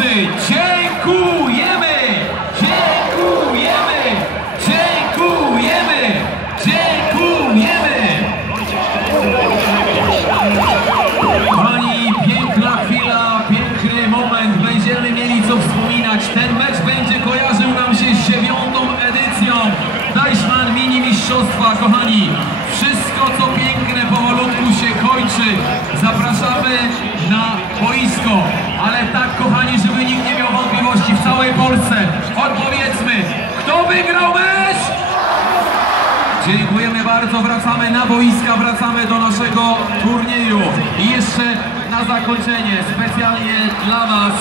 drodzy, dziękujemy! Dziękujemy! Dziękujemy! Dziękujemy! Kochani, piękna chwila, piękny moment. Będziemy mieli co wspominać. Ten mecz będzie kojarzył nam się z 9. edycją Deichmann Mini Mistrzostwa. Kochani, wszystko co piękne powolutku się kończy. Zapraszamy na boisko. Ale tak, kochani, żeby nikt nie miał wątpliwości, w całej Polsce odpowiedzmy, kto wygrał mecz? Dziękujemy bardzo, wracamy na boiska, wracamy do naszego turnieju. I jeszcze na zakończenie, specjalnie dla Was,